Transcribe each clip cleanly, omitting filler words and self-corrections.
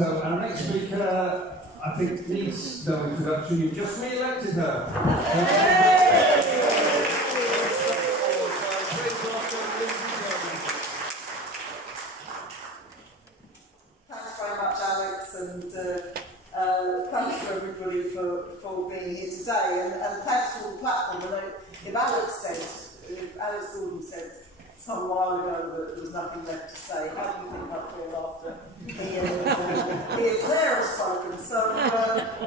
So our next speaker, I think, needs no introduction. You've just re-elected her. Thanks very much, Alex, and thanks to everybody for being here today, and thanks to all the platform. I know if Alex Gordon said some while ago that there was nothing left to say, how do you think I feel after he and Claire have spoken? So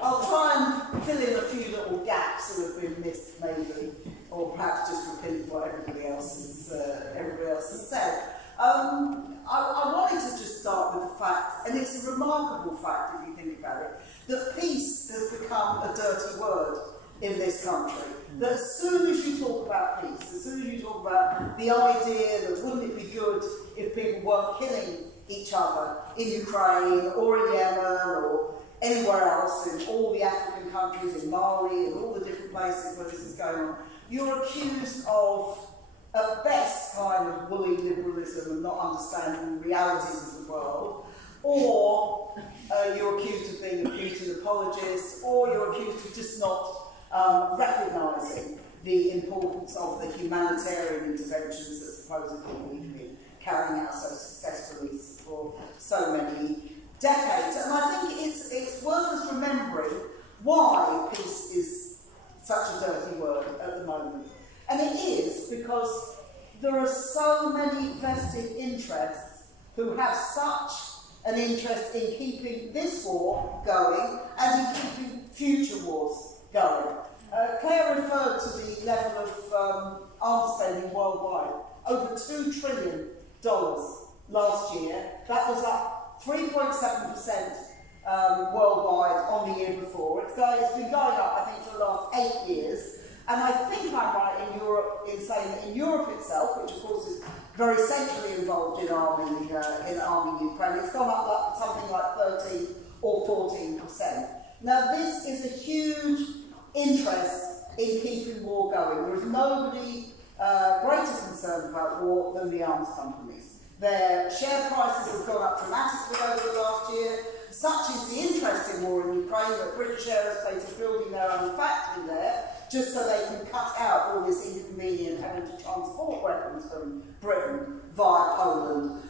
I'll try and fill in a few little gaps that have been missed, maybe, or perhaps just repeat what everybody else has said. I wanted to just start with the fact, and it's a remarkable fact if you think about it, that peace has become a dirty word in this country. That as soon as you talk about peace, as soon as you talk about the idea that wouldn't it be good if people weren't killing each other in Ukraine or in Yemen or anywhere else, in all the African countries, in Mali and all the different places where this is going on, you're accused of, at best, kind of woolly liberalism and not understanding the realities of the world, or you're accused of being a Putin apologist, or you're accused of just not recognising the importance of the humanitarian interventions that supposedly we've been carrying out so successfully for so many decades. And I think it's worth us remembering why peace is such a dirty word at the moment. And it is because there are so many vested interests who have such an interest in keeping this war going and in keeping future wars going. Claire referred to the level of arms spending worldwide, over $2 trillion last year. That was up 3.7% worldwide on the year before. It's been going up, I think, for the last 8 years. And I think I'm right in Europe in saying that in Europe itself, which of course is very centrally involved in arming Ukraine, it's gone up something like 13 or 14%. Now this is a huge interest in keeping war going. There is nobody greater concerned about war than the arms companies. Their share prices have gone up dramatically over the last year. Such is the interest in war in Ukraine that British Aerospace is building their own factory there just so they can cut out all this inconvenient having to transport weapons from Britain via Poland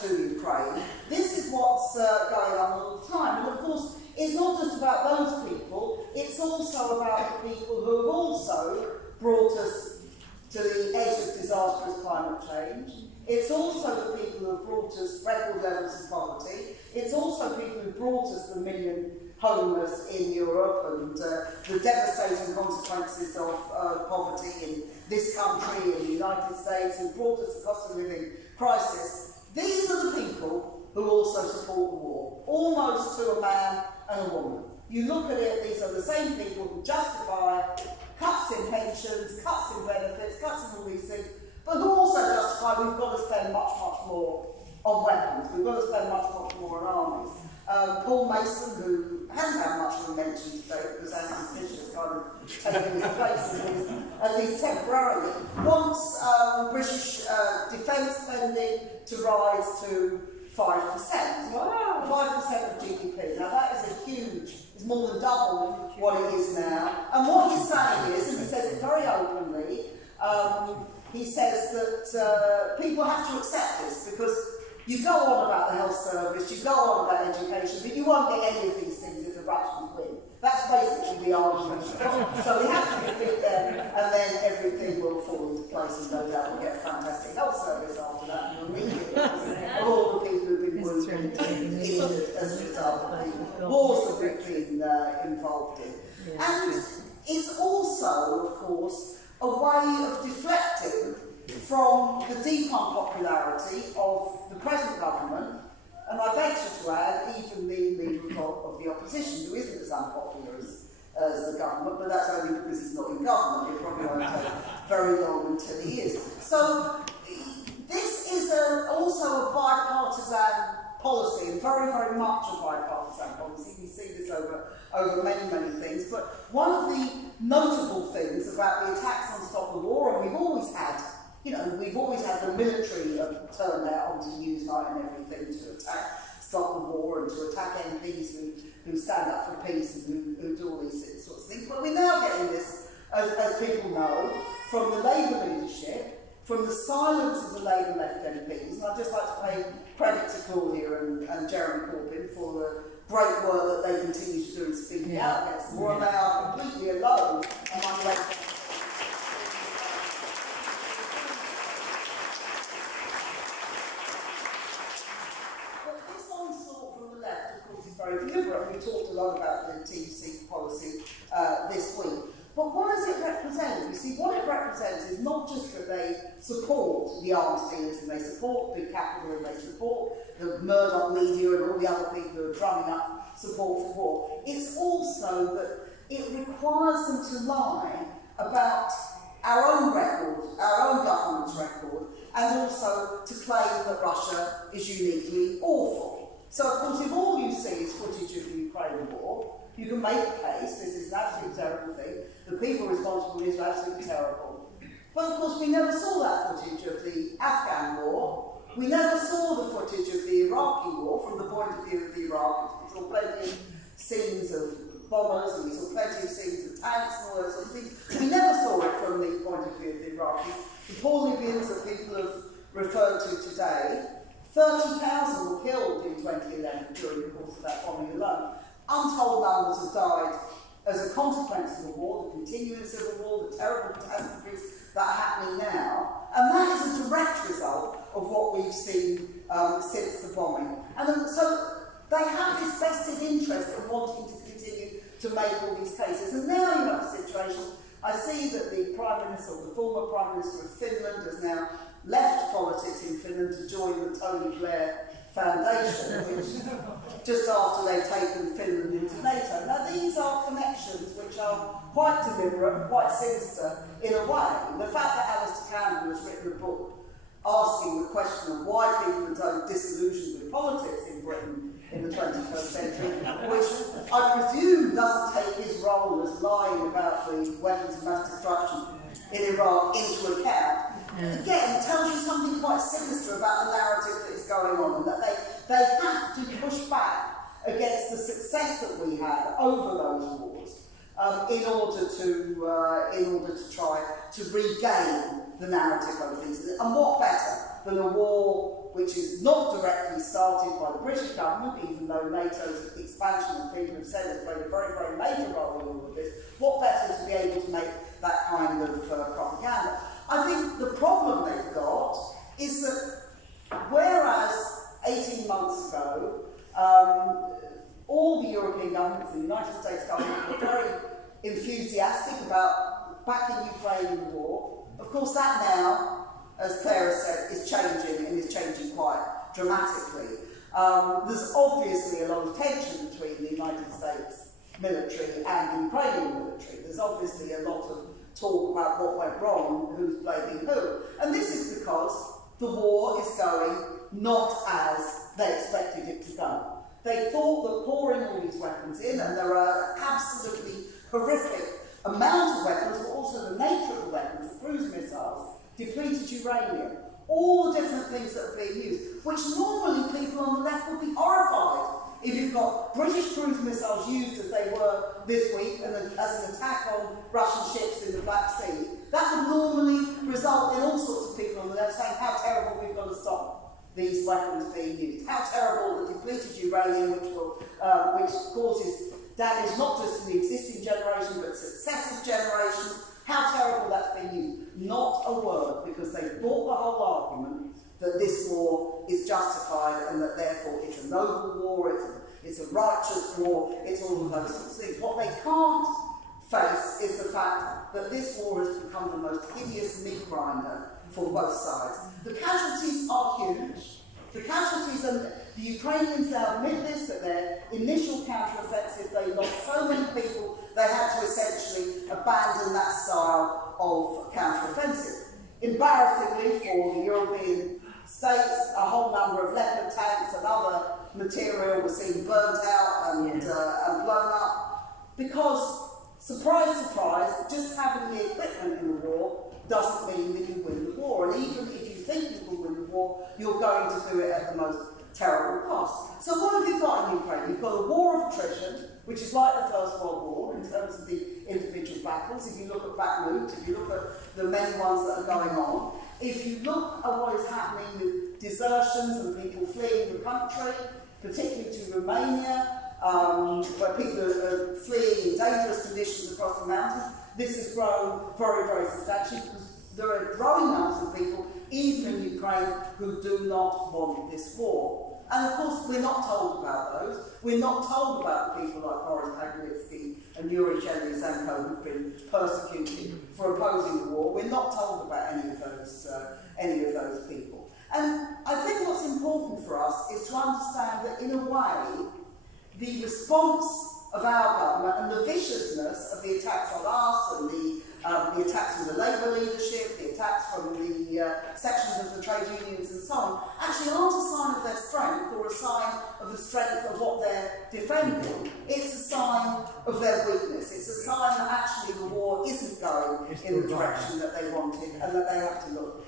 to Ukraine. This is what's going on all the time. And of course, it's not just about those people, it's also about the people who have also brought us to the edge of disastrous climate change. It's also the people who have brought us record levels of poverty. It's also people who brought us the million homeless in Europe and the devastating consequences of poverty in this country, in the United States, who brought us the cost of living crisis. These are the people who also support the war, almost to a man and a woman. You look at it, these are the same people who justify cuts in pensions, cuts in benefits, cuts in all these things, but who also justify we've got to spend much, much more on weapons, we've got to spend much, much more on armies. Paul Mason, who hasn't had much of a mention today because Andy Fisher has kind of taken his place, at least temporarily, wants British defence spending to rise to 5%. Wow. 5% of GDP. Now that is a huge, it's more than double what it is now. And what he's saying is, and he says it very openly, he says that people have to accept this because you go on about the health service, you go on about education, but you won't get any of these things if the Russians win. That's basically the argument. So we have to defeat them, and then everything will fall into place, and no doubt we'll get a fantastic health service after that. And immediately, of all the people who've been wounded and injured as a result of the wars that we've been involved in. And it's also, of course, a way of deflecting from the deep unpopularity of the present government, and I venture to add, even the leader of the opposition, who isn't as unpopular as the government, but that's only because he's not in government. It probably won't take very long until he is. So this is also a bipartisan policy, and very, very much a bipartisan policy. We see this over many, many things. But one of the notable things about the attacks on Stop the War, and we've always had the military turned out onto Newsnight and everything to attack stop the war and to attack MPs who stand up for peace and who do all these sorts of things. But we're now getting this, as people know, from the Labour leadership, from the silence of the Labour left MPs, and I'd just like to pay credit to Claudia and Jeremy Corbyn for the great work that they continue to do in speaking out against the war, and they are completely alone among left. But this onslaught from the left, of course, is very deliberate. We talked a lot about the TC policy this week. But what does it represent? You see, what it represents is not just that they support the arms dealers and they support big capital and they support the Murdoch media and all the other people who are drumming up support for war. It's also that it requires them to lie about our own record, our own government's record, and also to claim that Russia is uniquely awful. So, of course, if all you see is footage of the Ukraine war, you can make a case, this is an absolutely terrible thing, the people responsible is absolutely terrible. But of course we never saw that footage of the Afghan war, we never saw the footage of the Iraqi war from the point of view of the Iraqis. We saw plenty of scenes of bombers and we saw plenty of scenes of tanks and all those sorts of things. We never saw it from the point of view of the Iraqis. The poor Libyans that people have referred to today, 30,000 were killed in 2011 during the course of that bombing alone. Untold numbers have died as a consequence of the war, the continuing civil war, the terrible catastrophes that are happening now. And that is a direct result of what we've seen since the bombing. And so they have this vested interest in wanting to continue to make all these cases. And now you have a situation, I see that the Prime Minister, or the former Prime Minister of Finland, has now left politics in Finland to join the Tony Blair Foundation, which just after they've taken Finland into NATO. Now these are connections which are quite deliberate, quite sinister in a way. The fact that Alistair Campbell has written a book asking the question of why people are so disillusioned with politics in Britain in the 21st century, which I presume doesn't take his role as lying about the weapons of mass destruction in Iraq into account. Again, it tells you something quite sinister about the narrative that is going on, and that they have to push back against the success that we had over those wars in order to try to regain the narrative of things. And what better than a war which is not directly started by the British government, even though NATO's expansion, as people have said, has played a very, very major role in all of this. What better to be able to make that kind of propaganda? I think the problem they've got is that whereas 18 months ago, all the European governments, the United States government, were very enthusiastic about backing Ukraine in the war. Of course, that now, as Claire has said, is changing and is changing quite dramatically. There's obviously a lot of tension between the United States military and the Ukrainian military. There's obviously a lot of talk about what went wrong, who's blaming who. And this is because the war is going not as they expected it to go. They thought that pouring all these weapons in, and there are absolutely horrific amount of weapons, but also the nature of the weapons, the cruise missiles, depleted uranium, all the different things that are being used, which normally people on the left would be horrified. If you've got British cruise missiles used as they were this week and as an attack on Russian ships in the Black Sea, that would normally result in all sorts of people on the left saying how terrible we've got to stop these weapons being used. How terrible the depleted uranium, which causes damage not just to the existing generation but successive generations. How terrible that's been used. Not a word, because they bought the whole argument that this war is justified and that therefore it's a noble war, it's a righteous war, it's all of those sorts of things. What they can't face is the fact that this war has become the most hideous meat grinder for both sides. The casualties are huge. The casualties, and the Ukrainians now admit this, that their initial counter-offensive, they lost so many people, they had to essentially abandon that style of counter-offensive. Embarrassingly for the European states, a whole number of Leopard tanks and other material was seen burnt out and blown up, because, surprise, surprise, just having the equipment in the war doesn't mean that you win the war. And even if you think you will win the war, you're going to do it at the most terrible cost. So what have you got in Ukraine? You've got a war of attrition, which is like the First World War in terms of the individual battles. If you look at Bakhmut, if you look at the many ones that are going on, if you look at what is happening with desertions and people fleeing the country, particularly to Romania, where people are fleeing in dangerous conditions across the mountains, this has grown very, very substantially because there are growing numbers of people, even in Ukraine, who do not want this war. And of course, we're not told about those. We're not told about people like Boris Paglitsky and Yuri Shevchenko who've been persecuted for opposing the war. We're not told about any of those people. And I think what's important for us is to understand that in a way, the response of our government and the viciousness of the attacks on us and the attacks from the Labour leadership, the attacks from the sections of the trade unions and so on, actually aren't a sign of their strength or a sign of the strength of what they're defending. It's a sign of their weakness. It's a sign that actually the war isn't going in the direction that they wanted and that they have to look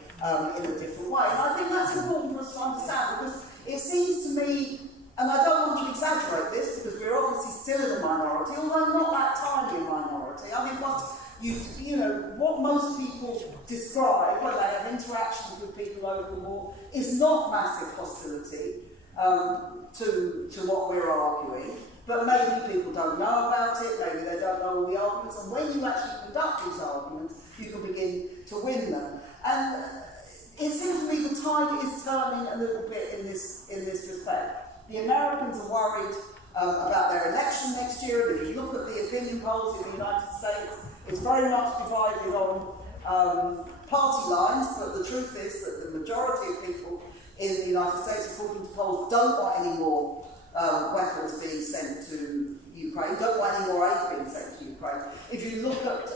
in a different way. And I think that's important for us to understand because it seems to me, and I don't want to exaggerate this because we're obviously still in a minority, although not that tiny a minority. I mean, what most people describe when they have interactions with people over the war is not massive hostility to what we're arguing, but maybe people don't know about it, maybe they don't know all the arguments, and when you actually conduct these arguments, you can begin to win them. And it seems to me the tide is turning a little bit in this respect. The Americans are worried about their election next year, and if you look at the opinion polls in the United States, it's very much divided on party lines, but the truth is that the majority of people in the United States, according to polls, don't want any more weapons being sent to Ukraine, don't want any more aid being sent to Ukraine. If you look at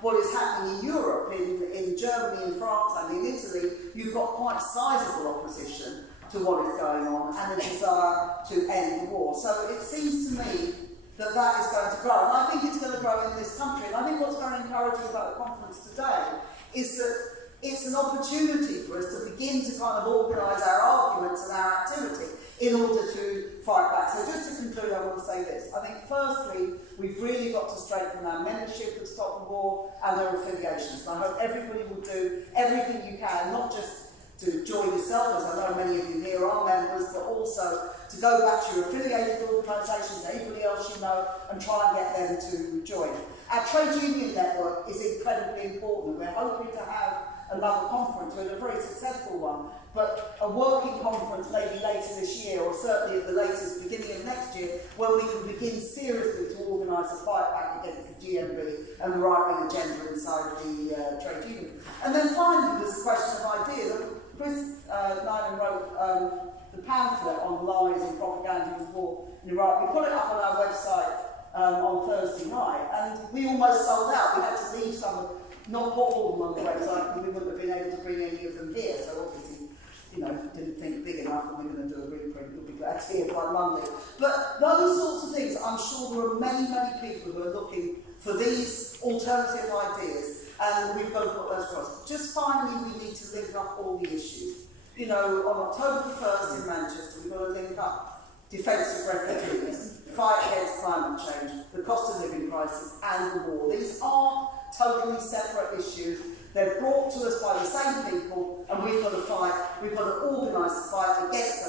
what is happening in Europe, in Germany, in France and in Italy, you've got quite sizable opposition to what is going on and a desire to end the war. So it seems to me that is going to grow. And I think it's going to grow in this country. And I think what's very encouraging about the conference today is that it's an opportunity for us to begin to kind of organise our arguments and our activity in order to fight back. So just to conclude, I want to say this. I think firstly, we've really got to strengthen our membership at Stop the War and their affiliations. And I hope everybody will do everything you can, not just to join yourself, as I know many of you here are members, but also to go back to your affiliated organisations, anybody else you know, and try and get them to join. Our trade union network is incredibly important. We're hoping to have another conference, we're a very successful one, but a working conference maybe later this year, or certainly at the latest beginning of next year, where we can begin seriously to organise a fight back against the GMB and the right-wing agenda inside the trade union. And then finally, there's a question of ideas. Chris Nyland wrote the pamphlet on lies and propaganda in war in Iraq. We put it up on our website on Thursday night, and we almost sold out. We had to leave some, not put all of them on the website, because we wouldn't have been able to bring any of them here. So obviously, didn't think big enough, and we're going to do a reprint. You'll be glad to hear by Monday. But those sorts of things, I'm sure there are many, many people who are looking for these alternative ideas. And we've got to put those across. Just finally, we need to link up all the issues. On October the 1st in Manchester, we've got to link up defence of refugees, fight against climate change, the cost of living crisis, and the war. These are totally separate issues. They're brought to us by the same people, and we've got to fight. We've got to organise the fight against